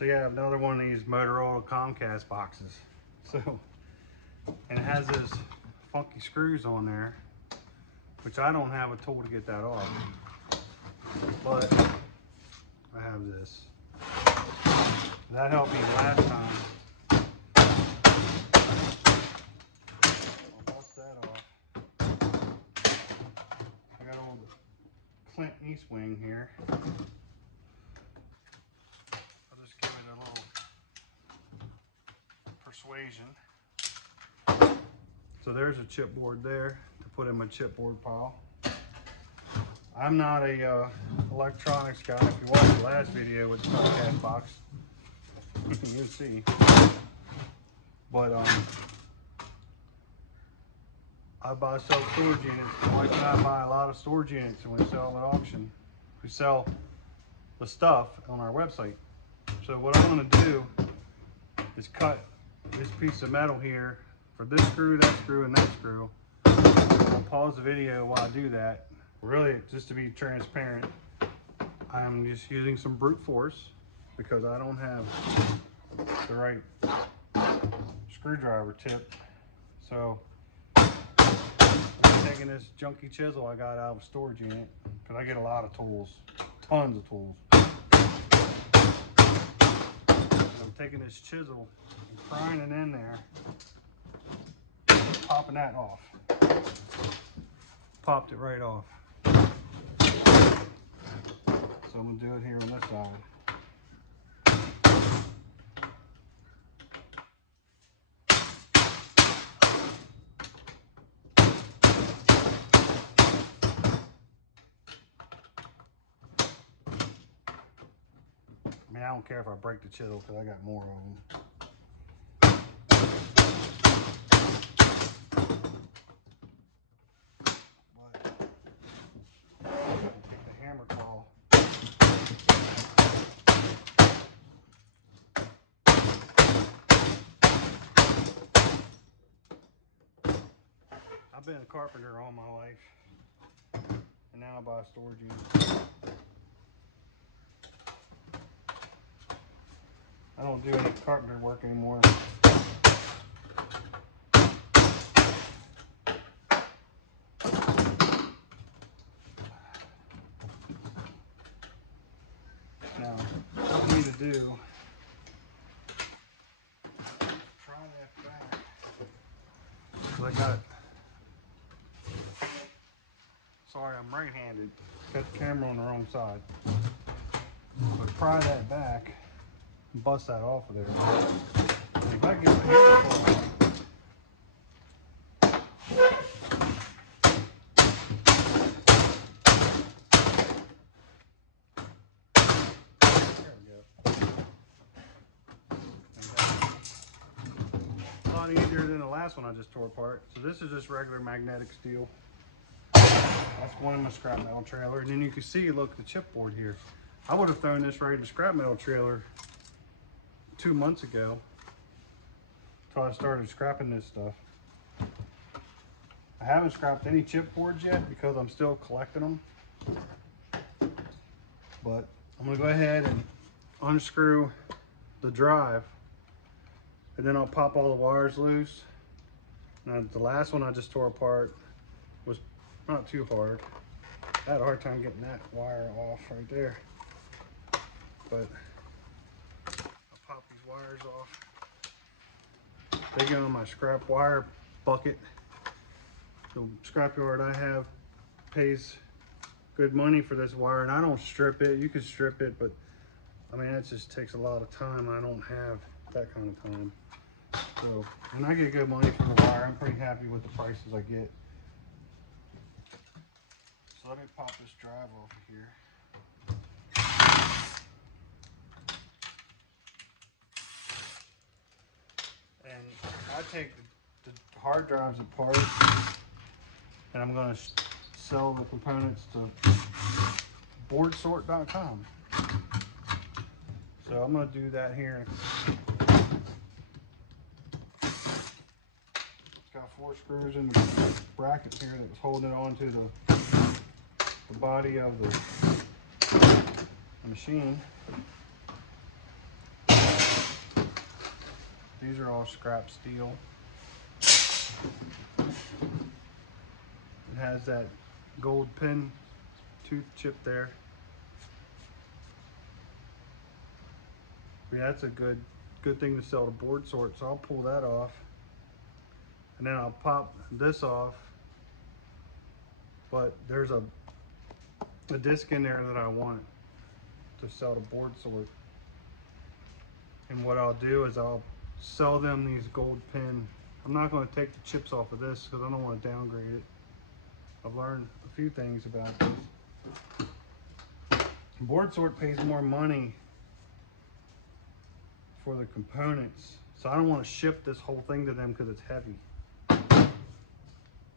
So yeah, another one of these Motorola Comcast boxes. So, and it has those funky screws on there, which I don't have a tool to get that off. But I have this. That helped me last time. I'll bust that off. I got old Clint Eastwing here. I'll just give it a little persuasion. So there's a chipboard there to put in my chipboard pile. I'm not a electronics guy. If you watched the last video with the Comcast box, you'll see. But I buy self-storage units. My wife and I buy a lot of storage units and we sell at auction. We sell the stuff on our website. So what I'm going to do is cut this piece of metal here for this screw, that screw, and that screw. I'll pause the video while I do that. Really, just to be transparent, I'm just using some brute force because I don't have the right screwdriver tip. So I'm taking this junky chisel I got out of a storage unit because I get a lot of tools, tons of tools. I'm taking this chisel and prying it in there, popping that off. Popped it right off. So I'm gonna do it here on this side. I mean, I don't care if I break the chisel because I got more of them. Take the hammer claw. I've been a carpenter all my life, and now I buy a storage unit. I don't do any carpenter work anymore. Now, what I need to do, try that back. So I got, sorry, I'm right-handed. Got the camera on the wrong side. But pry that back and bust that off of there. And if I get the hammer claw, a lot easier than the last one I just tore apart. So this is just regular magnetic steel. That's one in my scrap metal trailer. And then you can see, look, the chipboard here. I would have thrown this right in the scrap metal trailer 2 months ago until I started scrapping this stuff. I haven't scrapped any chipboards yet because I'm still collecting them. But I'm gonna go ahead and unscrew the drive, and then I'll pop all the wires loose. Now the last one I just tore apart was not too hard. I had a hard time getting that wire off right there. But I'll pop these wires off. They go in my scrap wire bucket. The scrapyard I have pays good money for this wire, and I don't strip it. You could strip it, but I mean, it just takes a lot of time. I don't have that kind of time. So, and I get good money for the wire. I'm pretty happy with the prices I get. So let me pop this drive off of here. And I take the hard drives apart, and I'm going to sell the components to boardsort.com. So I'm going to do that here. It's got 4 screws in the brackets here that was holding it onto the body of the machine. And These are all scrap steel. It has that gold pin tooth chip there. Yeah, that's a good thing to sell to board sort. So I'll pull that off, and then I'll pop this off. But there's a disc in there that I want to sell to board sort. And what I'll do is I'll sell them these gold pin. I'm not going to take the chips off of this because I don't want to downgrade it. I've learned a few things about this. Board sort pays more money for the components, so I don't want to ship this whole thing to them because it's heavy.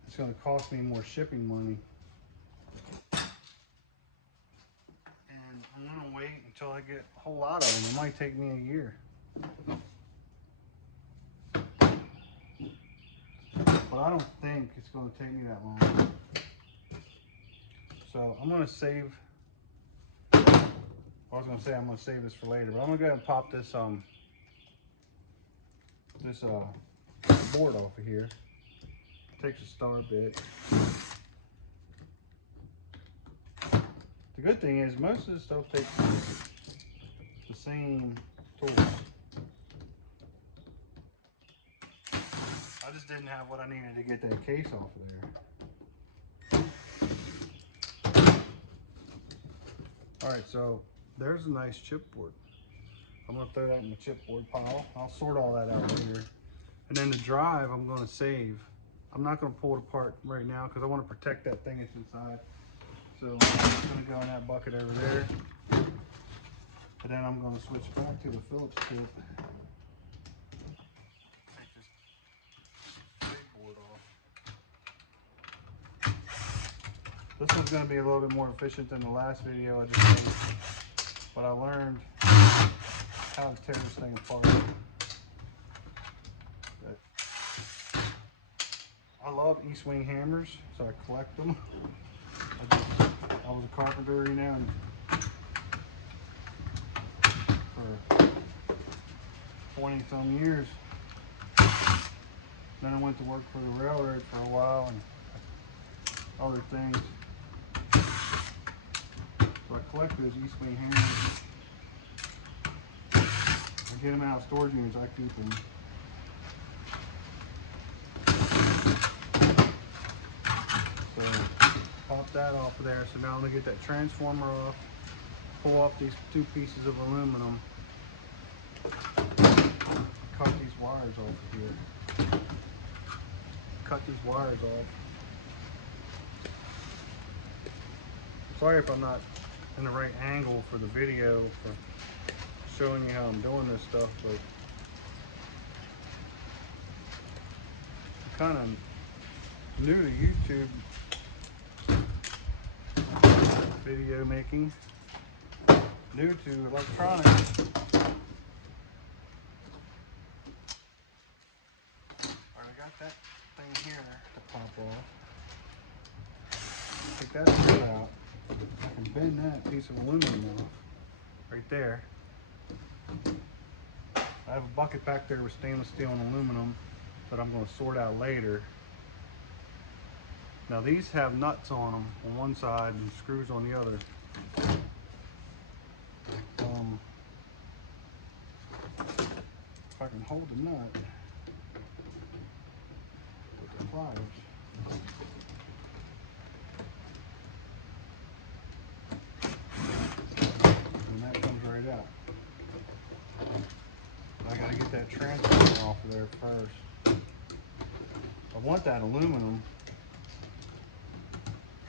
It's going to cost me more shipping money. And I'm going to wait until I get a whole lot of them. It might take me a year. But I don't think it's going to take me that long. So I'm going to save, I was going to say I'm going to save this for later, but I'm going to go ahead and pop this board off of here. Takes a star bit. The good thing is most of this stuff takes the same tools. I just didn't have what I needed to get that case off of there. All right, so there's a nice chipboard. I'm gonna throw that in the chipboard pile. I'll sort all that out later. And then the drive I'm gonna save. I'm not gonna pull it apart right now because I want to protect that thing that's inside. So I'm just gonna go in that bucket over there. And then I'm gonna switch back to the Phillips tip. Take this big board off. This one's gonna be a little bit more efficient than the last video I just made. But I learned how to tear this thing apart. But I love E-swing hammers, so I collect them. I was a carpenter, you know, and for 20-some years. Then I went to work for the railroad for a while and other things. So I collect those E-swing hammers. I get them out of storage units, I keep them. So pop that off of there. So now I'm gonna get that transformer off, pull off these 2 pieces of aluminum, cut these wires off of here. Cut these wires off. Sorry if I'm not in the right angle for the video for showing you how I'm doing this stuff, but I'm kind of new to YouTube video making, new to electronics. Alright, I got that thing here to pop off. Take that screw out and bend that piece of aluminum off right there. I have a bucket back there with stainless steel and aluminum that I'm going to sort out later. Now these have nuts on them on one side and screws on the other. If I can hold the nut with the pliers. And that comes right out. I gotta get that transformer off of there first. I want that aluminum.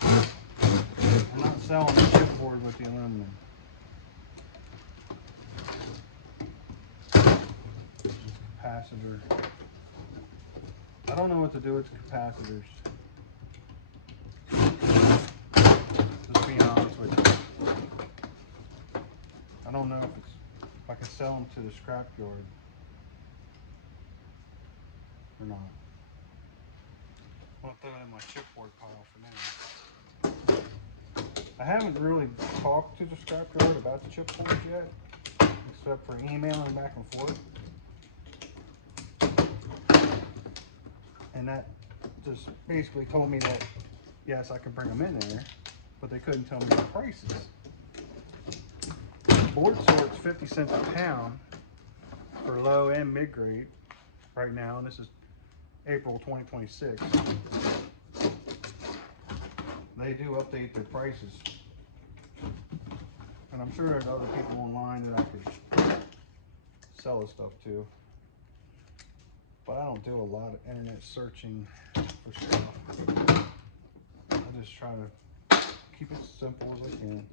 I'm not selling the chipboard with the aluminum. Capacitor. I don't know what to do with capacitors. Just being honest with you. I don't know if I can sell them to the scrapyard or not. I'll throw it in my chipboard pile for now. I haven't really talked to the scrapyard about the chipboards yet, except for emailing back and forth. And that just basically told me that, yes, I could bring them in there, but they couldn't tell me the prices. Board sort's 50 cents a pound for low and mid grade right now, and this is April 2026. They do update their prices, and I'm sure there's other people online that I could sell this stuff to, but I don't do a lot of internet searching for stuff. I just try to keep it simple as I can.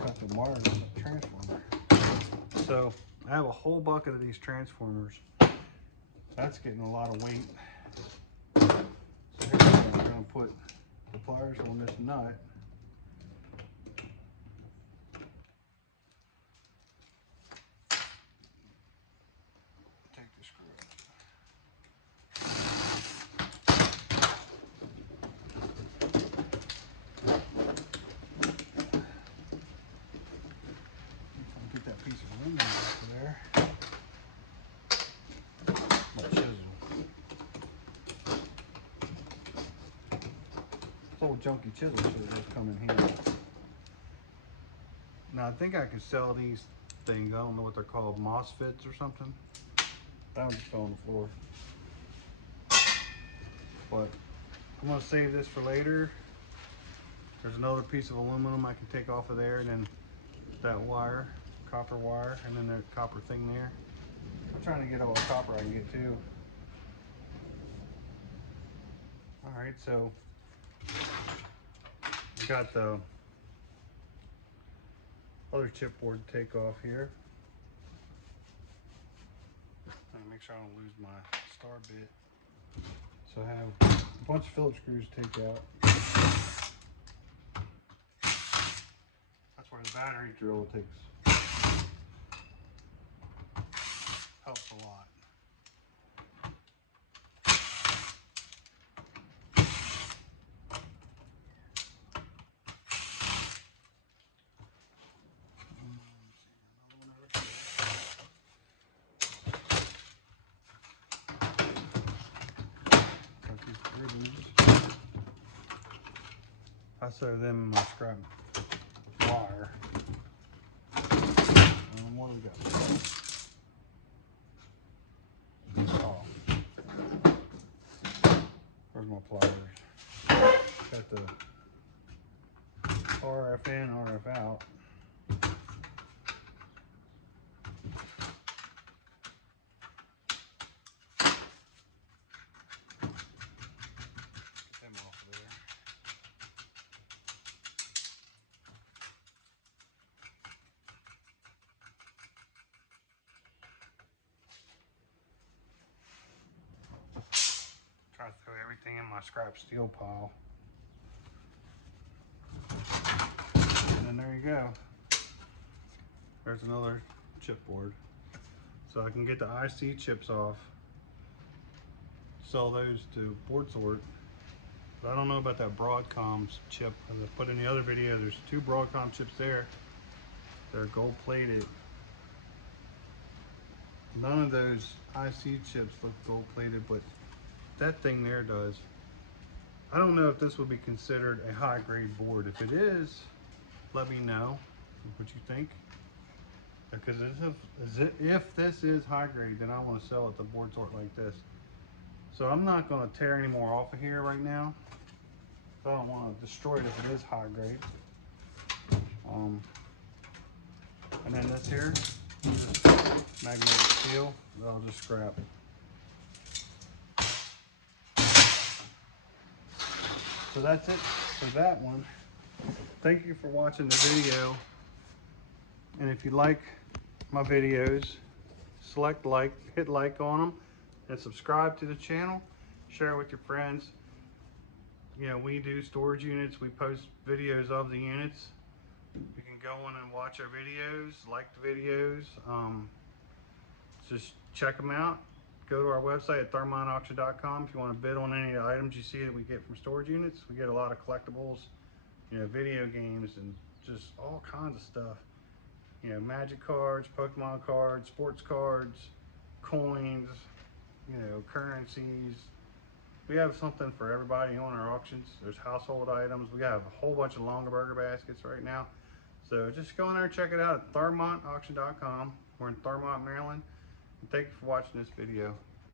Cut the wires on the transformer. So I have a whole bucket of these transformers. That's getting a lot of weight. So here I'm going to put the pliers on this nut. Take the screw out. Get that piece of aluminum off of there. My chisel. This old junky chisel should just come in handy. Now I think I can sell these things. I don't know what they're called, MOSFETs or something. That one just fell on the floor. But I'm gonna save this for later. There's another piece of aluminum I can take off of there, and then that wire, copper wire, and then the copper thing there. I'm trying to get all the copper I can get too. All right, so I got the other chipboard to take off here. Make sure I don't lose my star bit. So I have a bunch of Phillips screws to take out. That's where the battery drill helps a lot. Got these ribbons. I sew them in my scrap wire. What do we got? Oh. Where's my pliers? Got the RF in, RF out. Get them off of there. Try to throw everything in my scrap steel pile. And then there you go. There's another chipboard. So I can get the IC chips off, sell those to board sort. But I don't know about that Broadcom's chip. As I put in the other video, there's 2 Broadcom chips there. They're gold plated. None of those IC chips look gold plated, but that thing there does. I don't know if this would be considered a high grade board. If it is, let me know what you think. Because if this is high grade, then I want to sell it to board sort like this. So I'm not going to tear any more off of here right now. I don't want to destroy it if it is high grade. And then this here, just magnetic steel that I'll just scrap. So that's it for that one. Thank you for watching the video. And if you like my videos, select like, hit like on them, and subscribe to the channel. Share it with your friends. You know, we do storage units. We post videos of the units. You can go on and watch our videos, like the videos. Just check them out. go to our website at thermontauction.com if you want to bid on any of the items you see that we get from storage units. We get a lot of collectibles, you know, video games, and just all kinds of stuff. You know, magic cards, Pokemon cards, sports cards, coins, you know, currencies. We have something for everybody on our auctions. There's household items. We have a whole bunch of Longaberger baskets right now. So just go in there and check it out at thermontauction.com. We're in Thurmont, Maryland. And thank you for watching this video.